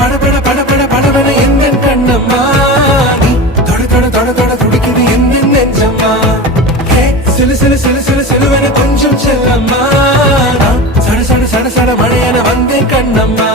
படபட படபட படபட எந்த கண்ணம்மா நீ தொட தொட தொட தொட துடிக்குது எந்த நெஞ்சம்மா சிலு சிலு சிலு சிலு சிலுவன கொஞ்சம் செல்லம்மா சட சட சட சட மழையன வந்தேன் கண்ணம்மா